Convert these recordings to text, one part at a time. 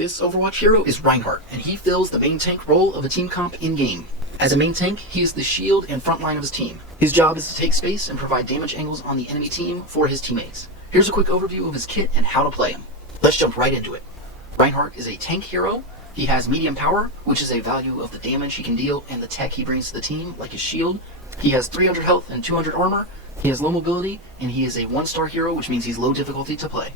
This Overwatch hero is Reinhardt, and he fills the main tank role of a team comp in-game. As a main tank, he is the shield and front line of his team. His job is to take space and provide damage angles on the enemy team for his teammates. Here's a quick overview of his kit and how to play him. Let's jump right into it. Reinhardt is a tank hero. He has medium power, which is a value of the damage he can deal and the tech he brings to the team, like his shield. He has 300 health and 200 armor. He has low mobility, and he is a 1-star hero, which means he's low difficulty to play.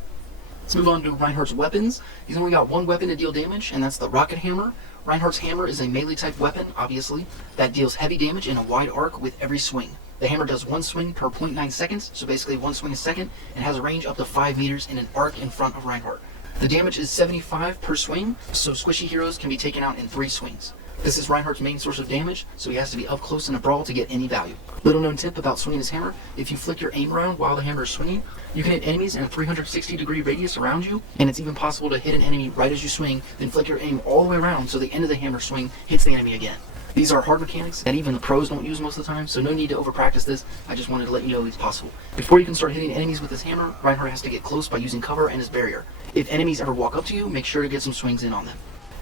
Let's move on to Reinhardt's weapons. He's only got one weapon to deal damage, and that's the rocket hammer. Reinhardt's hammer is a melee type weapon, obviously, that deals heavy damage in a wide arc with every swing. The hammer does one swing per 0.9 seconds, so basically one swing a second, and has a range up to 5 meters in an arc in front of Reinhardt. The damage is 75 per swing, so squishy heroes can be taken out in 3 swings. This is Reinhardt's main source of damage, so he has to be up close in a brawl to get any value. Little known tip about swinging his hammer: if you flick your aim around while the hammer is swinging, you can hit enemies in a 360-degree radius around you, and it's even possible to hit an enemy right as you swing, then flick your aim all the way around so the end of the hammer swing hits the enemy again. These are hard mechanics that even the pros don't use most of the time, so no need to over-practice this. I just wanted to let you know it's possible. Before you can start hitting enemies with his hammer, Reinhardt has to get close by using cover and his barrier. If enemies ever walk up to you, make sure to get some swings in on them.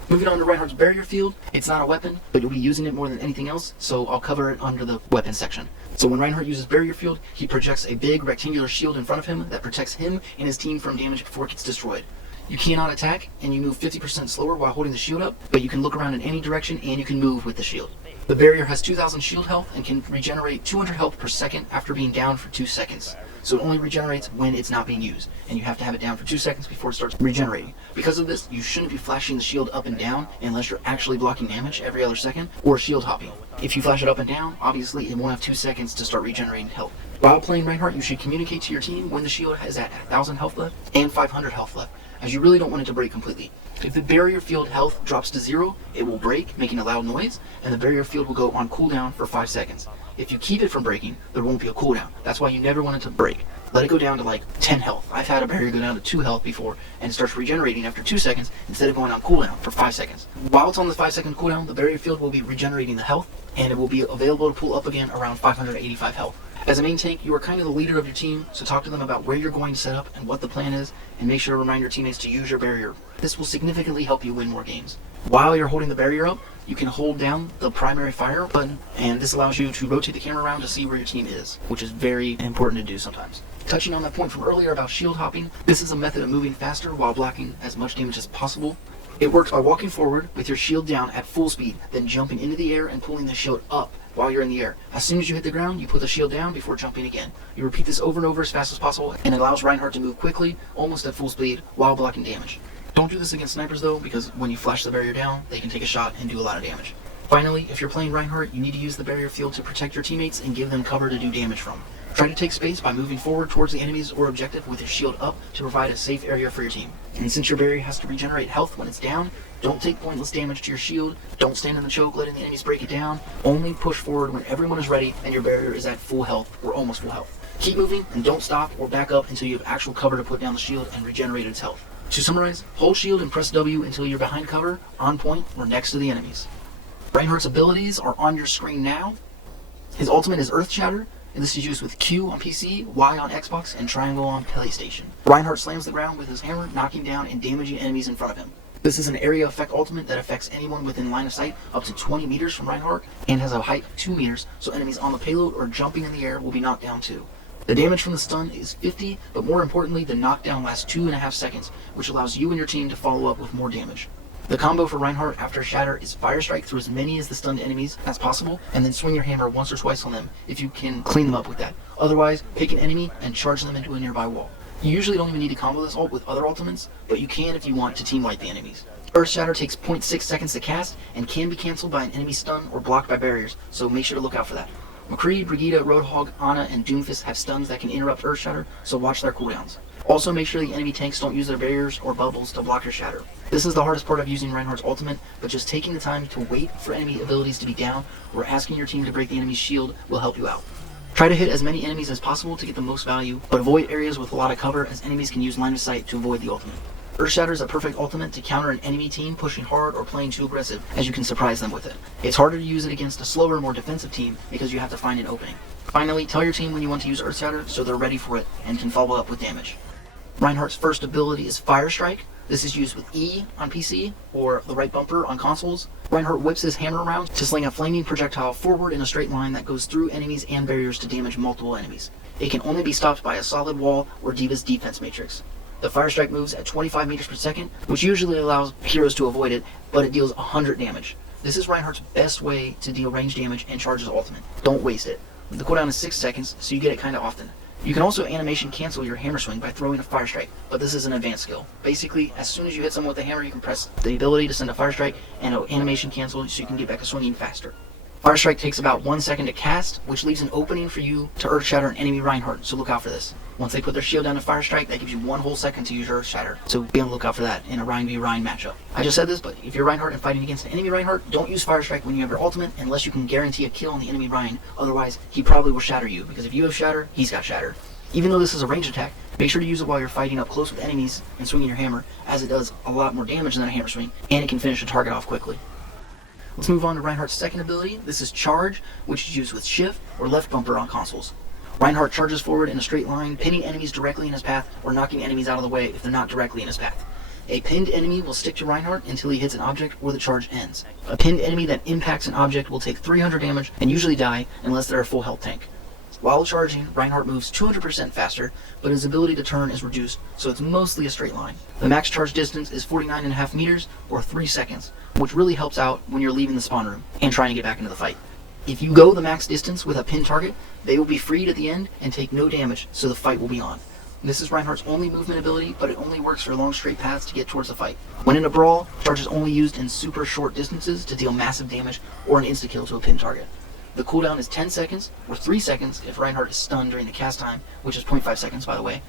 Moving on to Reinhardt's barrier field, it's not a weapon, but you'll be using it more than anything else, so I'll cover it under the weapon section. So when Reinhardt uses barrier field, he projects a big rectangular shield in front of him that protects him and his team from damage before it gets destroyed. You cannot attack, and you move 50% slower while holding the shield up, but you can look around in any direction and you can move with the shield. The barrier has 2,000 shield health and can regenerate 200 health per second after being down for 2 seconds. So it only regenerates when it's not being used, and you have to have it down for 2 seconds before it starts regenerating. Because of this, you shouldn't be flashing the shield up and down unless you're actually blocking damage every other second, or shield hopping. If you flash it up and down, obviously it won't have 2 seconds to start regenerating health. While playing Reinhardt, you should communicate to your team when the shield is at 1,000 health left and 500 health left, as you really don't want it to break completely. If the barrier field health drops to 0, it will break, making a loud noise, and the barrier field will go on cooldown for 5 seconds. If you keep it from breaking, there won't be a cooldown. That's why you never want it to break. Let it go down to like 10 health. I've had a barrier go down to 2 health before, and it starts regenerating after 2 seconds instead of going on cooldown for 5 seconds. While it's on the 5-second cooldown, the barrier field will be regenerating the health, and it will be available to pull up again around 585 health. As a main tank, you are kind of the leader of your team, so talk to them about where you're going to set up and what the plan is, and make sure to remind your teammates to use your barrier. This will significantly help you win more games. While you're holding the barrier up, you can hold down the primary fire button, and this allows you to rotate the camera around to see where your team is, which is very important to do sometimes. Touching on that point from earlier about shield hopping, this is a method of moving faster while blocking as much damage as possible. It works by walking forward with your shield down at full speed, then jumping into the air and pulling the shield up while you're in the air. As soon as you hit the ground, you put the shield down before jumping again. You repeat this over and over as fast as possible, and it allows Reinhardt to move quickly, almost at full speed, while blocking damage. Don't do this against snipers though, because when you flash the barrier down, they can take a shot and do a lot of damage. Finally, if you're playing Reinhardt, you need to use the barrier field to protect your teammates and give them cover to do damage from. Try to take space by moving forward towards the enemies or objective with your shield up to provide a safe area for your team. And since your barrier has to regenerate health when it's down, don't take pointless damage to your shield, don't stand in the choke letting the enemies break it down, only push forward when everyone is ready and your barrier is at full health or almost full health. Keep moving and don't stop or back up until you have actual cover to put down the shield and regenerate its health. To summarize, hold shield and press W until you're behind cover, on point, or next to the enemies. Reinhardt's abilities are on your screen now. His ultimate is Earth Shatter, and this is used with Q on PC, Y on Xbox, and triangle on PlayStation. Reinhardt slams the ground with his hammer, knocking down and damaging enemies in front of him. This is an area effect ultimate that affects anyone within line of sight up to 20 meters from Reinhardt, and has a height of 2 meters, so enemies on the payload or jumping in the air will be knocked down too. The damage from the stun is 50, but more importantly, the knockdown lasts 2.5 seconds, which allows you and your team to follow up with more damage. The combo for Reinhardt after Shatter is Fire Strike through as many as the stunned enemies as possible, and then swing your hammer once or twice on them if you can clean them up with that. Otherwise, pick an enemy and charge them into a nearby wall. You usually don't even need to combo this ult with other ultimates, but you can if you want to team wipe the enemies. Earth Shatter takes 0.6 seconds to cast and can be cancelled by an enemy stun or blocked by barriers, so make sure to look out for that. McCree, Brigitte, Roadhog, Ana, and Doomfist have stuns that can interrupt Earth Shatter, so watch their cooldowns. Also make sure the enemy tanks don't use their barriers or bubbles to block your shatter. This is the hardest part of using Reinhardt's ultimate, but just taking the time to wait for enemy abilities to be down or asking your team to break the enemy's shield will help you out. Try to hit as many enemies as possible to get the most value, but avoid areas with a lot of cover as enemies can use line of sight to avoid the ultimate. Earth Shatter is a perfect ultimate to counter an enemy team pushing hard or playing too aggressive, as you can surprise them with it. It's harder to use it against a slower, more defensive team because you have to find an opening. Finally, tell your team when you want to use Earth Shatter so they're ready for it and can follow up with damage. Reinhardt's first ability is Fire Strike. This is used with E on PC or the right bumper on consoles. Reinhardt whips his hammer around to sling a flaming projectile forward in a straight line that goes through enemies and barriers to damage multiple enemies. It can only be stopped by a solid wall or D.Va's defense matrix. The fire strike moves at 25 meters per second, which usually allows heroes to avoid it, but it deals 100 damage. This is Reinhardt's best way to deal range damage and charge his ultimate. Don't waste it. The cooldown is 6 seconds, so you get it kinda often. You can also animation cancel your hammer swing by throwing a fire strike, but this is an advanced skill. Basically, as soon as you hit someone with a hammer, you can press the ability to send a fire strike and it'll animation cancel so you can get back to swinging faster. Fire strike takes about 1 second to cast, which leaves an opening for you to earth shatter an enemy Reinhardt, so look out for this. Once they put their shield down to fire strike, that gives you 1 whole second to use your earth shatter, so be on the lookout for that in a Rein v Rein matchup. I just said this, but if you're Reinhardt and fighting against an enemy Reinhardt, don't use fire strike when you have your ultimate unless you can guarantee a kill on the enemy Rein, otherwise he probably will shatter you, because if you have shatter, he's got shatter. Even though this is a range attack, make sure to use it while you're fighting up close with enemies and swinging your hammer, as it does a lot more damage than a hammer swing, and it can finish a target off quickly. Let's move on to Reinhardt's second ability. This is Charge, which is used with shift or left bumper on consoles. Reinhardt charges forward in a straight line, pinning enemies directly in his path or knocking enemies out of the way if they're not directly in his path. A pinned enemy will stick to Reinhardt until he hits an object or the charge ends. A pinned enemy that impacts an object will take 300 damage and usually die unless they're a full health tank. While charging, Reinhardt moves 200% faster, but his ability to turn is reduced, so it's mostly a straight line. The max charge distance is 49.5 meters, or 3 seconds, which really helps out when you're leaving the spawn room and trying to get back into the fight. If you go the max distance with a pinned target, they will be freed at the end and take no damage, so the fight will be on. This is Reinhardt's only movement ability, but it only works for long straight paths to get towards the fight. When in a brawl, charge is only used in super short distances to deal massive damage or an insta-kill to a pinned target. The cooldown is 10 seconds, or 3 seconds if Reinhardt is stunned during the cast time, which is 0.5 seconds by the way.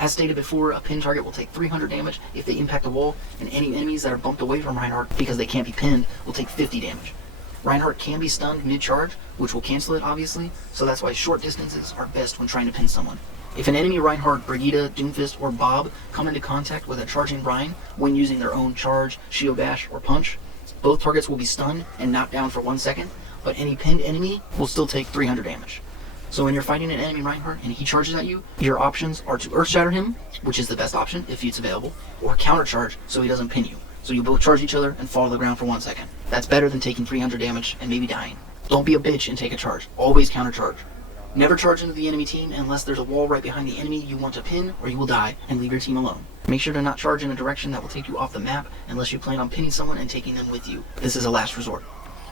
As stated before, a pinned target will take 300 damage if they impact a wall, and any enemies that are bumped away from Reinhardt because they can't be pinned will take 50 damage. Reinhardt can be stunned mid-charge, which will cancel it obviously, so that's why short distances are best when trying to pin someone. If an enemy Reinhardt, Brigitte, Doomfist, or Bob come into contact with a charging Rein when using their own charge, shield bash, or punch, both targets will be stunned and knocked down for 1 second, but any pinned enemy will still take 300 damage. So when you're fighting an enemy Reinhardt and he charges at you, your options are to earth shatter him, which is the best option if it's available, or counter charge so he doesn't pin you. So you both charge each other and fall to the ground for 1 second. That's better than taking 300 damage and maybe dying. Don't be a bitch and take a charge. Always counter charge. Never charge into the enemy team unless there's a wall right behind the enemy you want to pin, or you will die and leave your team alone. Make sure to not charge in a direction that will take you off the map unless you plan on pinning someone and taking them with you. This is a last resort.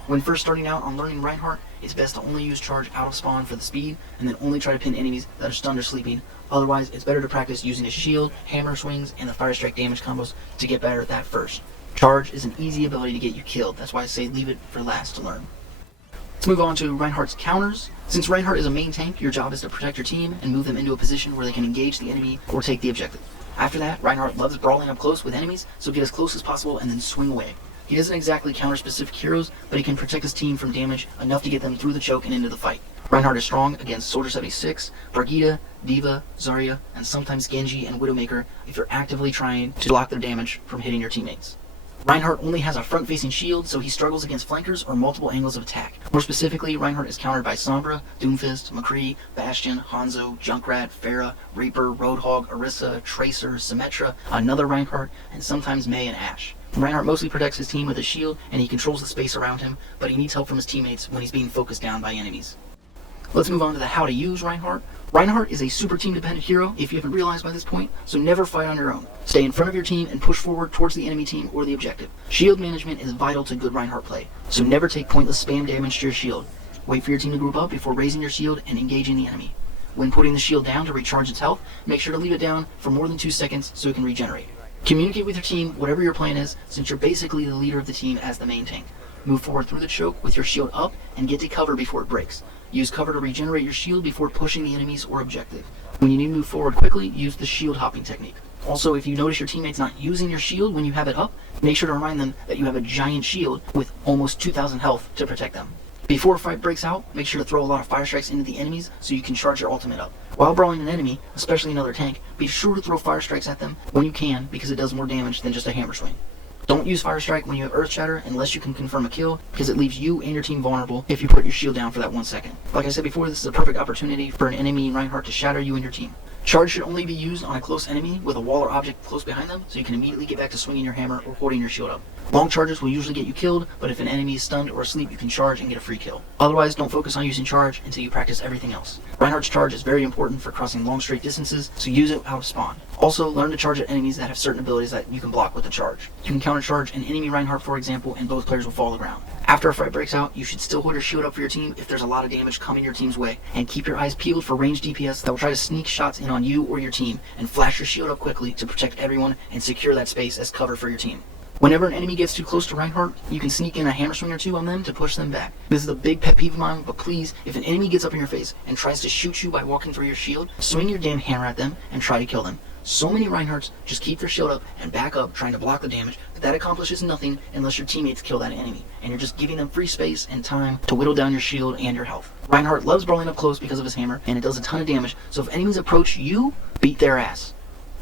When first starting out on learning Reinhardt, it's best to only use charge out of spawn for the speed, and then only try to pin enemies that are stunned or sleeping. Otherwise, it's better to practice using his shield, hammer swings, and the fire strike damage combos to get better at that first. Charge is an easy ability to get you killed, that's why I say leave it for last to learn. Let's move on to Reinhardt's counters. Since Reinhardt is a main tank, your job is to protect your team and move them into a position where they can engage the enemy or take the objective. After that, Reinhardt loves brawling up close with enemies, so get as close as possible and then swing away. He doesn't exactly counter specific heroes, but he can protect his team from damage enough to get them through the choke and into the fight. Reinhardt is strong against Soldier 76, Brigitte, D.Va, Zarya, and sometimes Genji and Widowmaker if you're actively trying to block their damage from hitting your teammates. Reinhardt only has a front-facing shield, so he struggles against flankers or multiple angles of attack. More specifically, Reinhardt is countered by Sombra, Doomfist, McCree, Bastion, Hanzo, Junkrat, Pharah, Reaper, Roadhog, Orisa, Tracer, Symmetra, another Reinhardt, and sometimes Mei and Ashe. Reinhardt mostly protects his team with a shield, and he controls the space around him, but he needs help from his teammates when he's being focused down by enemies. Let's move on to the how to use Reinhardt. Reinhardt is a super team dependent hero if you haven't realized by this point, so never fight on your own. Stay in front of your team and push forward towards the enemy team or the objective. Shield management is vital to good Reinhardt play, so never take pointless spam damage to your shield. Wait for your team to group up before raising your shield and engaging the enemy. When putting the shield down to recharge its health, make sure to leave it down for more than 2 seconds so it can regenerate. Communicate with your team whatever your plan is, since you're basically the leader of the team as the main tank. Move forward through the choke with your shield up and get to cover before it breaks. Use cover to regenerate your shield before pushing the enemies or objective. When you need to move forward quickly, use the shield hopping technique. Also, if you notice your teammates not using your shield when you have it up, make sure to remind them that you have a giant shield with almost 2,000 health to protect them. Before a fight breaks out, make sure to throw a lot of fire strikes into the enemies so you can charge your ultimate up. While brawling an enemy, especially another tank, be sure to throw fire strikes at them when you can because it does more damage than just a hammer swing. Don't use fire strike when you have earth shatter unless you can confirm a kill, because it leaves you and your team vulnerable if you put your shield down for that 1 second. Like I said before, this is a perfect opportunity for an enemy Reinhardt to shatter you and your team. Charge should only be used on a close enemy with a wall or object close behind them, so you can immediately get back to swinging your hammer or holding your shield up. Long charges will usually get you killed, but if an enemy is stunned or asleep, you can charge and get a free kill. Otherwise, don't focus on using charge until you practice everything else. Reinhardt's charge is very important for crossing long straight distances, so use it out of spawn. Also, learn to charge at enemies that have certain abilities that you can block with the charge. You can counter charge an enemy Reinhardt, for example, and both players will fall to the ground. After a fight breaks out, you should still hold your shield up for your team if there's a lot of damage coming your team's way, and keep your eyes peeled for ranged DPS that will try to sneak shots in on you or your team, and flash your shield up quickly to protect everyone and secure that space as cover for your team. Whenever an enemy gets too close to Reinhardt, you can sneak in a hammer swing or two on them to push them back. This is a big pet peeve of mine, but please, if an enemy gets up in your face and tries to shoot you by walking through your shield, swing your damn hammer at them and try to kill them. So many Reinhardts just keep their shield up and back up trying to block the damage, but that accomplishes nothing unless your teammates kill that enemy, and you're just giving them free space and time to whittle down your shield and your health. Reinhardt loves brawling up close because of his hammer, and it does a ton of damage, so if enemies approach you, beat their ass.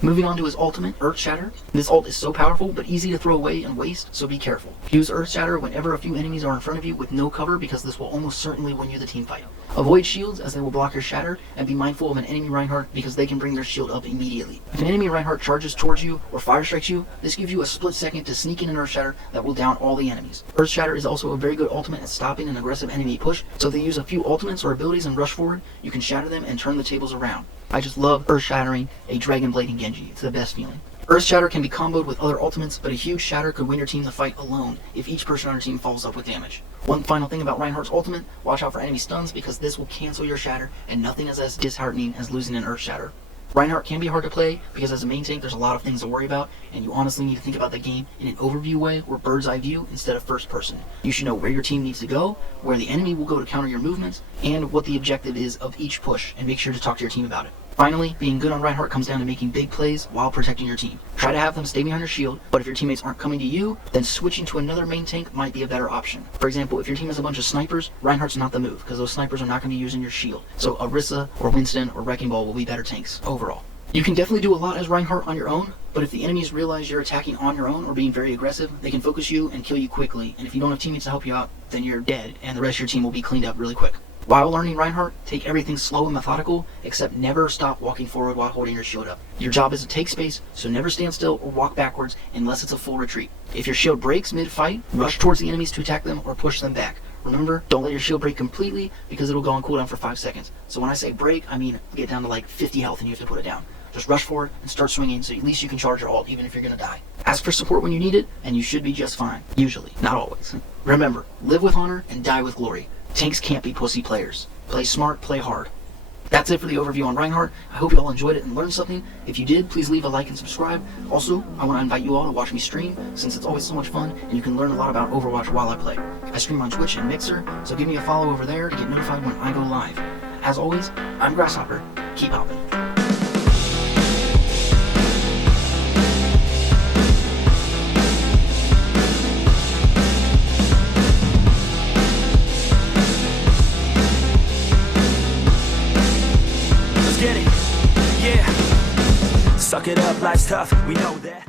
Moving on to his ultimate, Earth Shatter. This ult is so powerful, but easy to throw away and waste, so be careful. Use Earth Shatter whenever a few enemies are in front of you with no cover, because this will almost certainly win you the team fight. Avoid shields as they will block your shatter, and be mindful of an enemy Reinhardt because they can bring their shield up immediately. If an enemy Reinhardt charges towards you or fire strikes you, this gives you a split second to sneak in an Earth Shatter that will down all the enemies. Earth Shatter is also a very good ultimate at stopping an aggressive enemy push, so if they use a few ultimates or abilities and rush forward, you can shatter them and turn the tables around. I just love Earth Shattering a Dragon Blading Genji. It's the best feeling. Earth Shatter can be comboed with other ultimates, but a huge shatter could win your team the fight alone if each person on your team follows up with damage. One final thing about Reinhardt's ultimate, watch out for enemy stuns because this will cancel your shatter, and nothing is as disheartening as losing an Earth Shatter. Reinhardt can be hard to play because as a main tank there's a lot of things to worry about, and you honestly need to think about the game in an overview way or bird's eye view instead of first person. You should know where your team needs to go, where the enemy will go to counter your movements, and what the objective is of each push, and make sure to talk to your team about it. Finally, being good on Reinhardt comes down to making big plays while protecting your team. Try to have them stay behind your shield, but if your teammates aren't coming to you, then switching to another main tank might be a better option. For example, if your team has a bunch of snipers, Reinhardt's not the move, because those snipers are not going to be using your shield. So Orisa or Winston or Wrecking Ball will be better tanks overall. You can definitely do a lot as Reinhardt on your own, but if the enemies realize you're attacking on your own or being very aggressive, they can focus you and kill you quickly, and if you don't have teammates to help you out, then you're dead, and the rest of your team will be cleaned up really quick. While learning Reinhardt, take everything slow and methodical, except never stop walking forward while holding your shield up. Your job is to take space, so never stand still or walk backwards unless it's a full retreat. If your shield breaks mid-fight, rush towards the enemies to attack them or push them back. Remember, don't let your shield break completely because it'll go on cooldown for 5 seconds. So when I say break, I mean get down to like 50 health and you have to put it down. Just rush forward and start swinging so at least you can charge your ult even if you're gonna die. Ask for support when you need it, and you should be just fine. Usually, not always. Remember, live with honor and die with glory. Tanks can't be pussy players. Play smart, play hard. That's it for the overview on Reinhardt. I hope you all enjoyed it and learned something. If you did, please leave a like and subscribe. Also, I want to invite you all to watch me stream, since it's always so much fun, and you can learn a lot about Overwatch while I play. I stream on Twitch and Mixer, so give me a follow over there to get notified when I go live. As always, I'm Grasshopper. Keep hopping. Get it, yeah. Suck it up, life's tough, we know that.